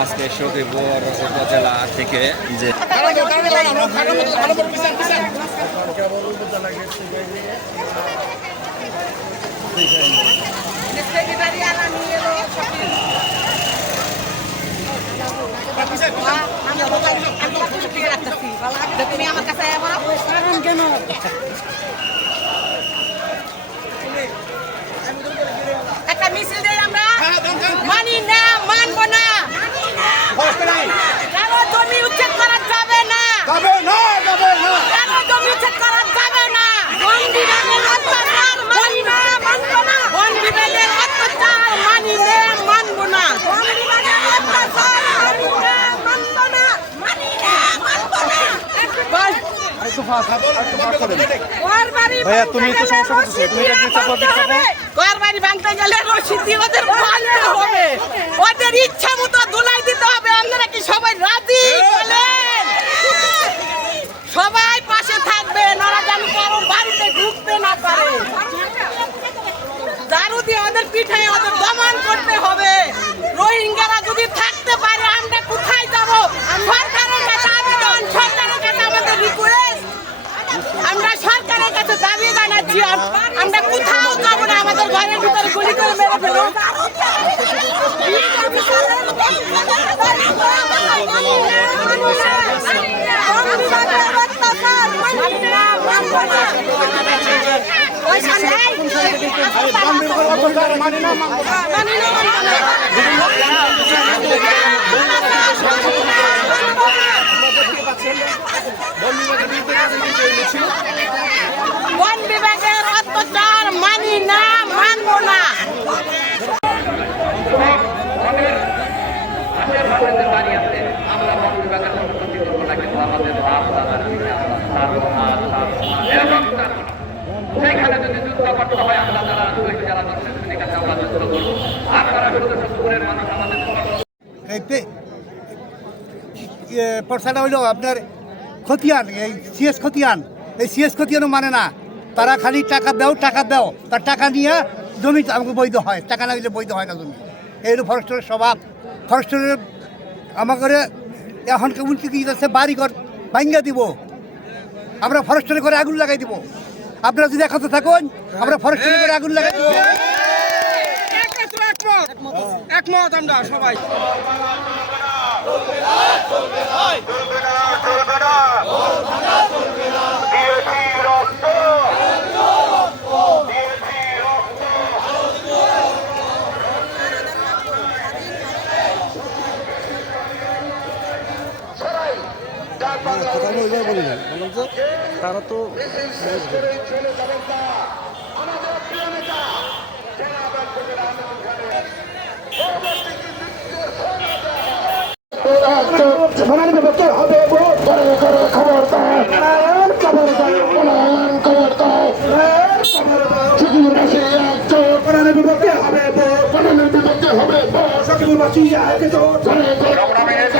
আজকে সখীপুর উপজেলা থেকে যে তুমি আমার কাছে কেন একটা মিছিল দেই আমরা মানি না মানবো না কারো জমি উচ্ছেদ করা যাবে না কারো জমি উচ্ছেদ করা যাবে না বন বিভাগের অত্যাচার মানি না মানবো না বন বিভাগের অত্যাচার মানি না মানবো না বন বিভাগের অত্যাচার মানি না মানবো না মানি না মানবো না ভাইয়া তুমি তো সমস্যা করতেছো তুমি ঘর বাড়ি ভাঙতে গেলে রশিদ ওদের ভালো হবে ওদের ইচ্ছা মতো ধুলাই দিতে হবে আপনারা কি সবাই রাজি বলেন সবাই পাশে থাকবে ওরা যেন কারো বাড়িতে ঢুকতে না পারে দারু দিয়ে ওদের পিঠে ওদের দমন করতে হবে রোহিঙ্গারা যদি থাকতে পারে আমরা কোথায় যাব সরকারের কাছে আবেদন সরকারের কাছে আমাদের রিকোয়েস্ট আমরা সরকারের কাছে দাবি জানাচ্ছি আমরা কোথাও যাব না আমাদের ঘরের ভিতরে গুলি করে মেরে ফেলো বন বিভাগের অত্যাচার মানি না মানবো না সেইখানে যদি যুদ্ধ করতে হয় আমরা যারা যারা দর্শকের কাছে আমরা যুদ্ধ করবো আর তারা সত্যপুরের মানুষ আমাদের পরসাটা হইল আপনার খতিয়ান এই সিএস খতিয়ান এই সিএস খতিয়ানও মানে না তারা খালি টাকা দাও তার টাকা নিয়ে জমি আমাকে বৈধ হয় টাকা না দিলে বৈধ হয় না জমি এই হলো ফরেস্টের স্বভাব ফরেস্টের আমাকে এখন কেমন কি যাচ্ছে বাড়িঘর ভাঙ্গা দিব আমরা ফরেস্টের করে আগুন লাগাই দিব আপনারা যদি একসাথে থাকুন আমরা ফরেস্টের করে আগুন লাগাই দিব একমত আমরা সবাই তারা তো হবে খবরদার হবে